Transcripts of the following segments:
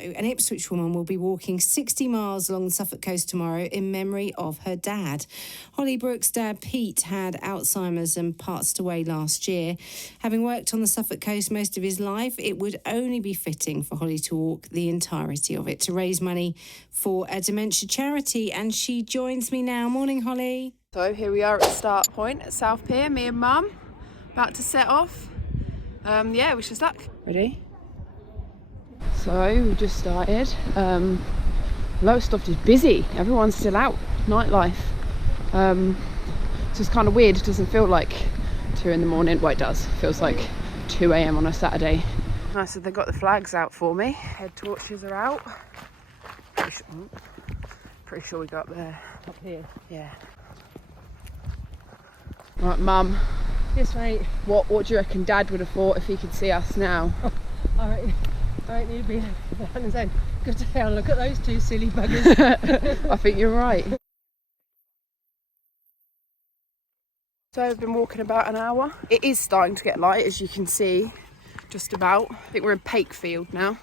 An Ipswich woman will be walking 60 miles along the Suffolk coast tomorrow in memory of her dad. Holly Brooks' dad, Pete, had Alzheimer's and passed away last year. Having worked on the Suffolk coast most of his life, it would only be fitting for Holly to walk the entirety of it to raise money for a dementia charity. And she joins me now. Morning, Holly. So here we are at the start point at South Pier, me and Mum, about to set off. Yeah, wish us luck. Ready? So we just started. Lowestoft is busy. Everyone's still out. Nightlife. So it's kind of weird. It doesn't feel like 2 in the morning. Well, it does. It feels like 2 a.m. on a Saturday. Nice that they got the flags out for me. Head torches are out. Pretty sure we got up there. Up here? Yeah. Right, Mum. Yes, mate. What do you reckon Dad would have thought if he could see us now? Oh, I reckon he'd be behind and saying, "Good hell, look at those two silly buggers." I think you're right. So I've been walking about an hour. It is starting to get light, as you can see, just about. I think we're in Pakefield now.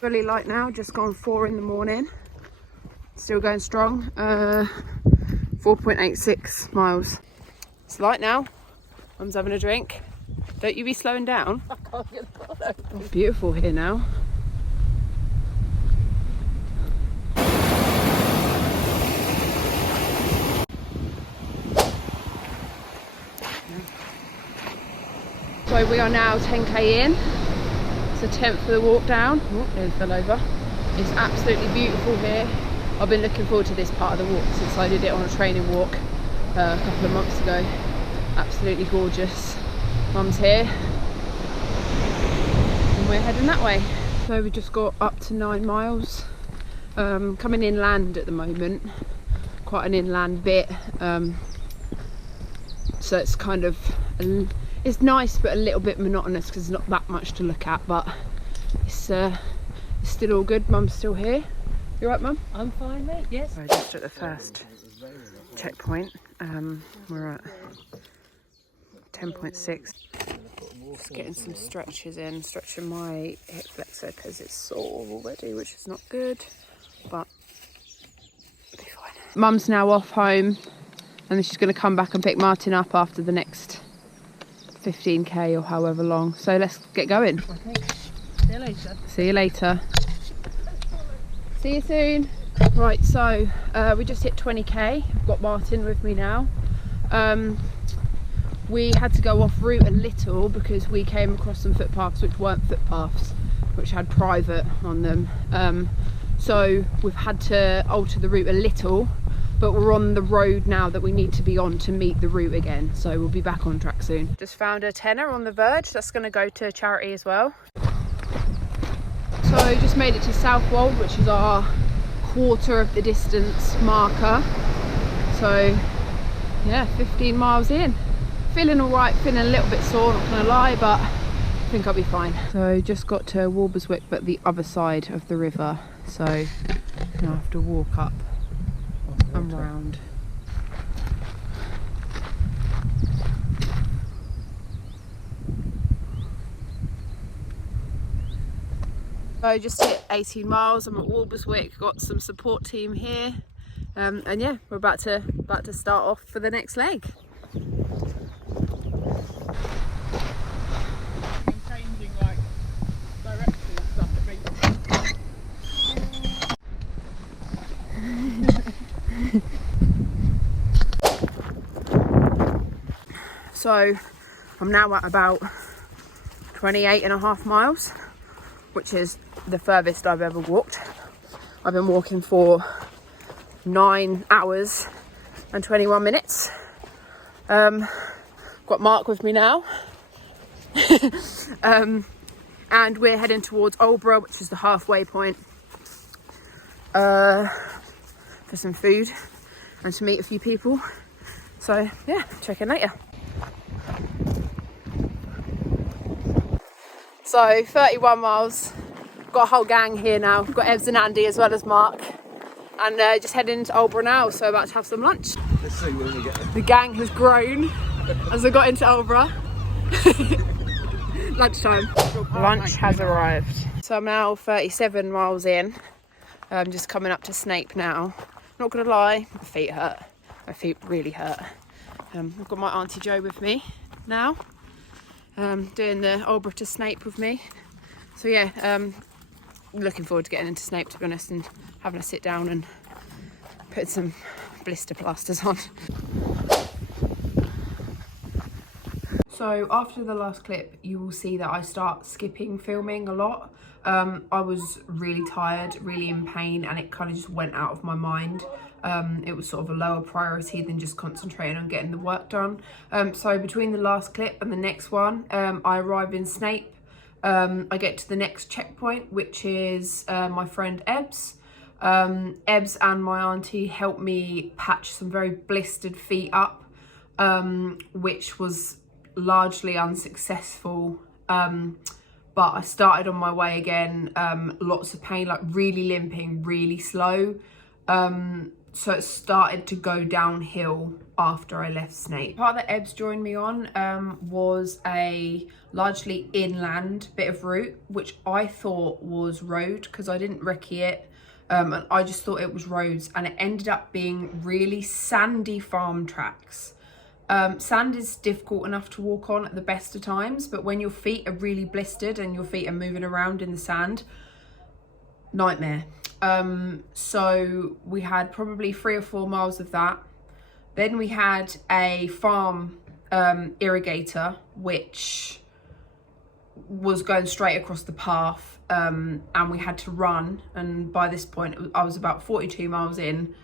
Fully light now, just gone 4 in the morning. Still going strong. 4.86 miles. It's light now. Mum's having a drink. Don't you be slowing down. I can't get the bottle. It's beautiful here now. So we are now 10k in. It's a 10th of the walk down. Oh, it fell over. It's absolutely beautiful here. I've been looking forward to this part of the walk since I did it on a training walk a couple of months ago. Absolutely gorgeous. Mum's here and we're heading that way. So we just got up to 9 miles. Coming inland at the moment, quite an inland bit. So it's kind of, it's nice but a little bit monotonous because there's not that much to look at, but it's still all good. Mum's still here. You right, Mum? I'm fine, mate, yes. We're just at the first checkpoint. We're at 10.6. Just getting some stretches in, stretching my hip flexor because it's sore already, which is not good, but it'll be fine. Mum's now off home and then she's going to come back and pick Martin up after the next 15k or however long. So let's get going. Okay. See you later. See you later. See you soon. Right, so we just hit 20k. I've got Martin with me now. We had to go off route a little because we came across some footpaths which weren't footpaths, which had private on them. So we've had to alter the route a little, but we're on the road now that we need to be on to meet the route again. So we'll be back on track soon. Just found a tenner on the verge. That's going to go to charity as well. So just made it to Southwold, which is our quarter of the distance marker. So yeah, 15 miles in. Feeling all right, feeling a little bit sore, not gonna lie, but I think I'll be fine. So just got to Walberswick, but the other side of the river. So I have to walk up and round. So I just hit 18 miles. I'm at Walberswick, got some support team here, and yeah, we're about to start off for the next leg. Changing like direction and stuff. So I'm now at about 28.5 miles, which is the furthest I've ever walked. I've been walking for 9 hours and 21 minutes. Got Mark with me now. And we're heading towards Aldborough, which is the halfway point, for some food and to meet a few people. So yeah, check in later. So 31 miles, got a whole gang here now. We've got Evs and Andy as well as Mark, and just heading into Aldborough now, so about to have some lunch. Let's see when we get there. The gang has grown as I got into Aldborough. Lunchtime. Lunch has arrived. So I'm now 37 miles in. I'm just coming up to Snape now. Not gonna lie, my feet hurt. My feet really hurt. I've got my Auntie Jo with me now. Doing the Aldborough to Snape with me. So yeah, looking forward to getting into Snape, to be honest, and having a sit down and putting some blister plasters on. So after the last clip, you will see that I start skipping filming a lot. I was really tired, really in pain, and it kind of just went out of my mind. It was sort of a lower priority than just concentrating on getting the work done. So between the last clip and the next one, I arrive in Snape. I get to the next checkpoint, which is my friend Ebbs. Ebbs and my auntie helped me patch some very blistered feet up, which was largely unsuccessful, but I started on my way again. Lots of pain, like really limping, really slow. So it started to go downhill after I left Snape. The part that Ebbs joined me on was a largely inland bit of route, which I thought was road because I didn't recce it. And I just thought it was roads, and it ended up being really sandy farm tracks. Sand is difficult enough to walk on at the best of times, but when your feet are really blistered and your feet are moving around in the sand, nightmare. So we had probably 3 or 4 miles of that. Then we had a farm irrigator, which was going straight across the path, and we had to run. And by this point, I was about 42 miles in.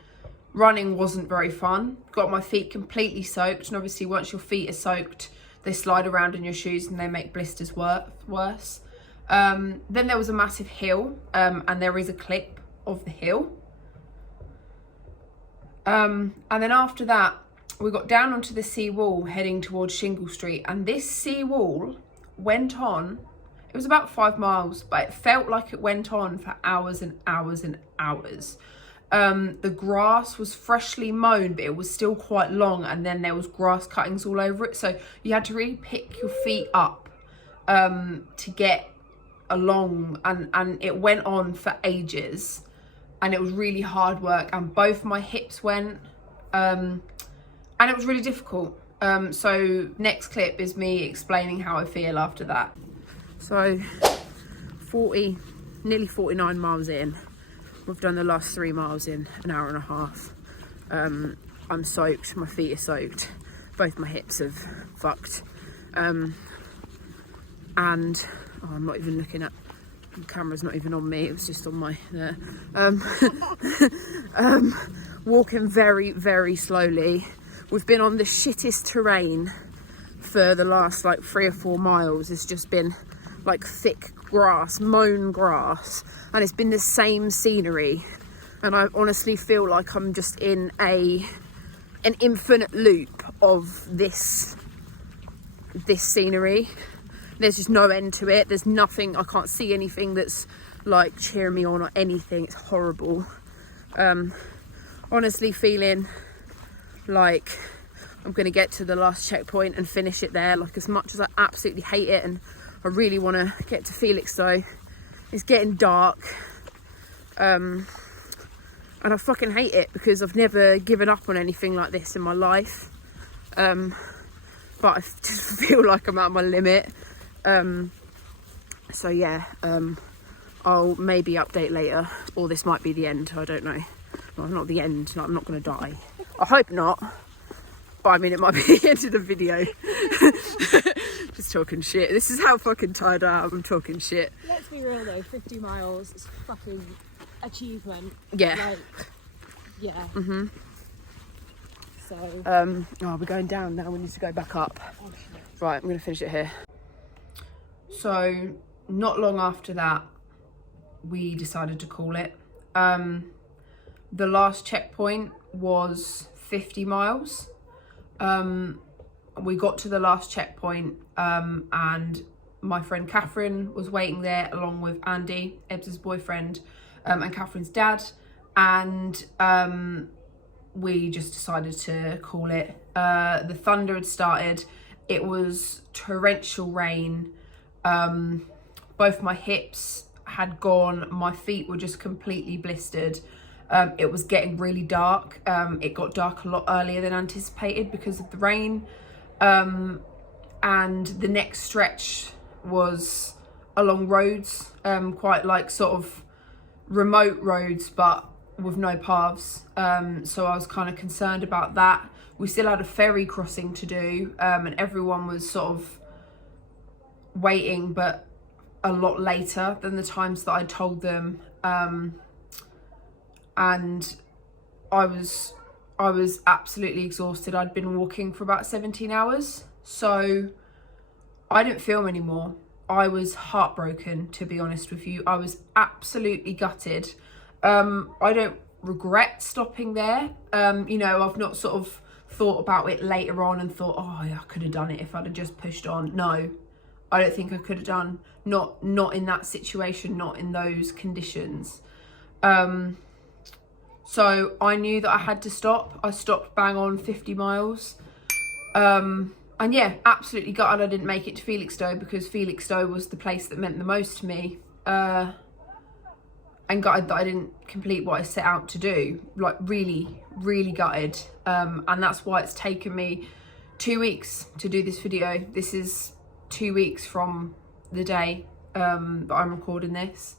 Running wasn't very fun. Got my feet completely soaked, and obviously once your feet are soaked, they slide around in your shoes and they make blisters worse. Then there was a massive hill, and there is a clip of the hill. And then after that, we got down onto the sea wall heading towards Shingle Street, and this sea wall went on, it was about 5 miles, but it felt like it went on for hours and hours and hours. The grass was freshly mown, but it was still quite long, and then there was grass cuttings all over it. So you had to really pick your feet up to get along, and it went on for ages, and it was really hard work, and both my hips went, and it was really difficult. So next clip is me explaining how I feel after that. So nearly 49 miles in. We've done the last 3 miles in an hour and a half. I'm soaked, my feet are soaked, both my hips have fucked. And I'm not even looking at, the camera's not even on me, it was just on my there. Walking very, very slowly. We've been on the shittest terrain for the last like 3 or 4 miles. It's just been like thick grass, mown grass, and it's been the same scenery, and I honestly feel like I'm just in an infinite loop of this scenery. There's just no end to it. There's nothing, I can't see anything that's like cheering me on or anything. It's horrible. Honestly feeling like I'm gonna get to the last checkpoint and finish it there. Like, as much as I absolutely hate it and I really want to get to Felixstowe, it's getting dark, and I fucking hate it because I've never given up on anything like this in my life, but I just feel like I'm at my limit. So yeah, I'll maybe update later, or this might be the end, I don't know. Well, not the end, like, I'm not going to die. I hope not, but I mean, it might be the end of the video. Just talking shit. This is how fucking tired I am. I'm talking shit. Let's be real though, 50 miles is fucking achievement. Yeah. Like, yeah. Mm-hmm. So. Oh, we're going down now. We need to go back up. Oh, shit. Right, I'm going to finish it here. So, not long after that, we decided to call it. The last checkpoint was 50 miles. We got to the last checkpoint, and my friend Catherine was waiting there along with Andy, Ebbs' boyfriend, and Catherine's dad, and we just decided to call it. The thunder had started. It was torrential rain, Both my hips had gone, my feet were just completely blistered. It was getting really dark. It got dark a lot earlier than anticipated because of the rain. And the next stretch was along roads, quite like sort of remote roads, but with no paths. So I was kind of concerned about that. We still had a ferry crossing to do, and everyone was sort of waiting, but a lot later than the times that I told them. And I was absolutely exhausted. I'd been walking for about 17 hours, so I didn't film anymore. I was heartbroken, to be honest with you. I was absolutely gutted. I don't regret stopping there. You know, I've not sort of thought about it later on and thought, oh, I could have done it if I'd have just pushed on. No, I don't think I could have done. Not in that situation, not in those conditions. So I knew that I had to stop. I stopped bang on 50 miles. And yeah, absolutely gutted I didn't make it to Felixstowe, because Felixstowe was the place that meant the most to me. And gutted that I didn't complete what I set out to do. Like really, really gutted. And that's why it's taken me 2 weeks to do this video. This is 2 weeks from the day that I'm recording this,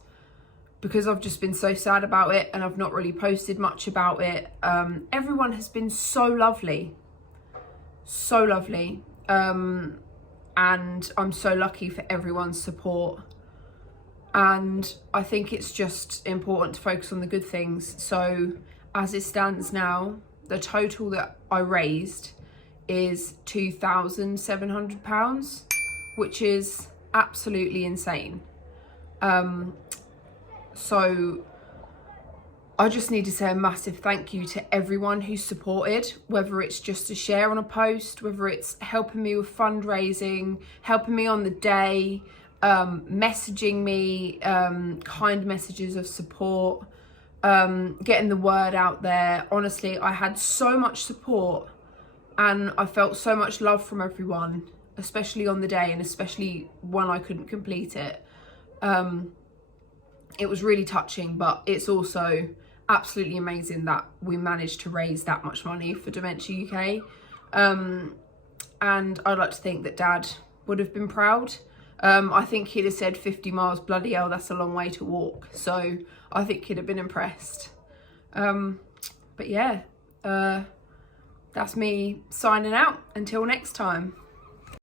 because I've just been so sad about it and I've not really posted much about it. Everyone has been so lovely. So lovely. And I'm so lucky for everyone's support. And I think it's just important to focus on the good things. So as it stands now, the total that I raised is £2,700, which is absolutely insane. So I just need to say a massive thank you to everyone who supported, whether it's just a share on a post, whether it's helping me with fundraising, helping me on the day, messaging me, kind messages of support, getting the word out there. Honestly, I had so much support and I felt so much love from everyone, especially on the day and especially when I couldn't complete it. It was really touching, but it's also absolutely amazing that we managed to raise that much money for Dementia UK. And I'd like to think that Dad would have been proud. I think he'd have said 50 miles, bloody hell, that's a long way to walk. So I think he'd have been impressed. But yeah, that's me signing out. Until next time.